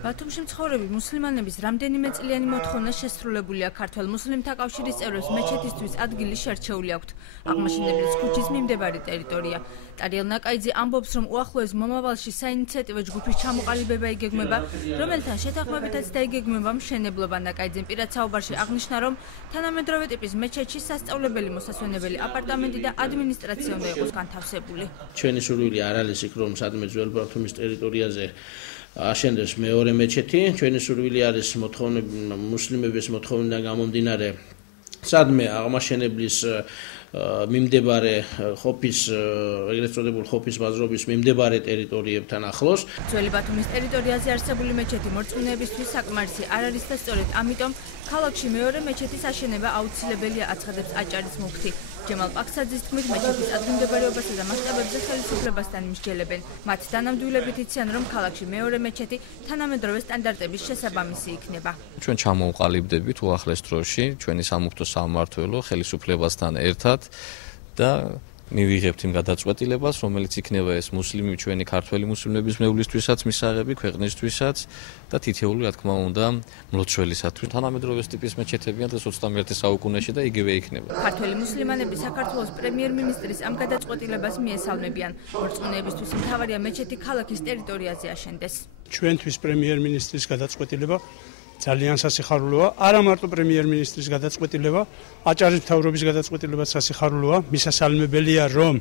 ბათუმში მცხოვრები მუსლიმანების რამდენიმე წლიანი მოთხოვნა შესრულებულია ქართველ მუსლიმთა კავშირის წევრებს მეჩეთისთვის ადგილი შერჩეული აქვთ. აღმაშენებლის ქუჩის მიმდებარე ტერიტორია. ტარიელ ნაკაიძე ამბობს, რომ უახლოეს მომავალში საინიციატივო ჯგუფის ჩამოყალიბება იგეგმება, რომელთან შეთანხმებითაც დაიგეგმება მშენებლობა. ნაკაიძემ პირად საუბარში აღნიშნა, რომ თანამედროვე ტიპის მეჩეთში სასწავლებელი, მოსასვენებელი აპარტამენტი და ადმინისტრაცია უნდა იყოს განთავსებული. ჩვენი სურვილი არ არის იქ, რომ სადმე ძველ ბათუმის ტერიტორიაზე აშენდეს მეორე მეჩეთი. ჩვენი სურვილი არის მუსლიმების მოთხოვნიდან გამომდინარე სადმე აღმაშენებლის მიმდებარე ხოფის, ეგრეთ წოდებულ ხოფის ბაზრობის მიმდებარე ტერიტორიებთან ახლოს. ძველი ბათუმის ტერიტორიაზე არსებული მეჩეთი მორწმუნეებისთვის საკმარისი არ არის და სწორედ ამიტომ ქალაქში მეორე მეჩეთის აშენება აუცილებელია, აცხადებს აჭარის მუფთი. ჯემალ პაქსაძის თქმით, მეჩეთის ადგილმდებარეობასა და მასშტაბებზე ხელისუფლებასთან იმსჯელებენ. მათ თანამდებობებით იციან, რომ ქალაქში მეორე მეჩეთი თანამედროვე სტანდარტების შესაბამისი იქნება. ჩვენ ჩამოვყალიბდებით უახლეს დროში ჩვენი სამუფთო სამმართველო ხელისუფლებასთან ერთად და მივიღებთ იმ გადაწყვეტილებას, რომელიც იქნება ეს მუსლიმი ჩვენი ქართველი მუსლიმების მეულისთვისაც მისაღები, ქვეყნისთვისაც და თითოეული რა თქმა უნდა მლოცველისათვის. თანამედროვე ტიპის მეჩეთებია დღეს 21 საუკუნეში და იგივე იქნება. ქართველი მუსლიმანები საქართველოს პრემიერ-მინისტრის ამ გადაწყვეტილებას მიესალმებიან. მორწმუნეებისთვის მთავარია მეჩეთი ქალაქის ტერიტორიაზე აშენდეს. ჩვენთვის პრემიერ-მინისტრის გადაწყვეტილება ძალიან სასიხარულოა, არა მარტო პრემიერ-მინისტრის გადაწყვეტილება, აჭარის მთავრობის გადაწყვეტილებაც სასიხარულოა. მისასალმებელია, რომ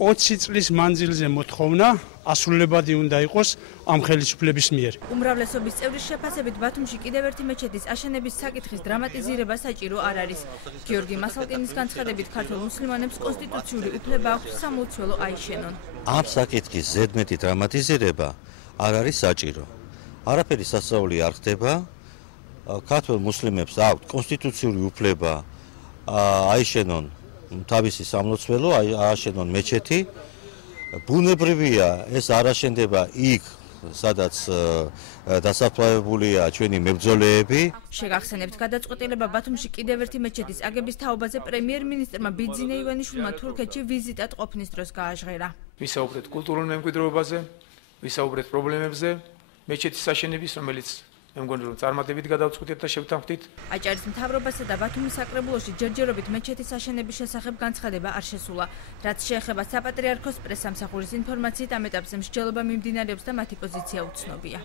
20 წლის მანძილზე მოთხოვნა ასრულებადი უნდა იყოს ამ ხელისუფლების მიერ. უმრავლესობის წევრის შეფასებით ბათუმში კიდევ ერთი მეჩეთის აშენების საკითხის დრამატიზირება საჭირო არ არის. გიორგი მასალკინის განცხადებით, ქართველ მუსლიმანებს კონსტიტუციური უფლება აქვს სამლოცველო აიშენონ. ამ საკითხის ზედმეტი დრამატიზირება არ არის საჭირო. არაფერი სასწაული არ ხდება. ქართველ მუსლიმებს აქვთ კონსტიტუციური უფლება აიშენონ თავისი სამლოცველო, ააშენონ მეჩეთი. ბუნებრივია ეს არ აშენდება იქ, სადაც დასაფლავებულია ჩვენი მებრძოლეები. შეგახსენებთ, გადაწყვეტილება ბათუმში კიდევ ერთი მეჩეთის აგების თაობაზე პრემიერ-მინისტრმა ბიძინა ივანიშვილმა თურქეთში ვიზიტად ყოფნის დროს გააჟღერა. ვისაუბრეთ კულტურულ მემკვიდრეობაზე, ვისაუბრეთ პრობლემებზე. მეჩეთის აშენების, რომელიც მე მგონი რომ წარმატებით გადავწყვეტეთ და შევთანხმდით. აჭარის მთავრობასა და ბათუმის საკრებულოში ჯერჯერობით მეჩეთის აშენების შესახებ განცხადება არ შესულა. რაც შეეხება საპატრიარქოს პრესსამსახურის ინფორმაციით, ამ ეტაპზე მსჯელობა მიმდინარეობს და მათი პოზიცია უცნობია.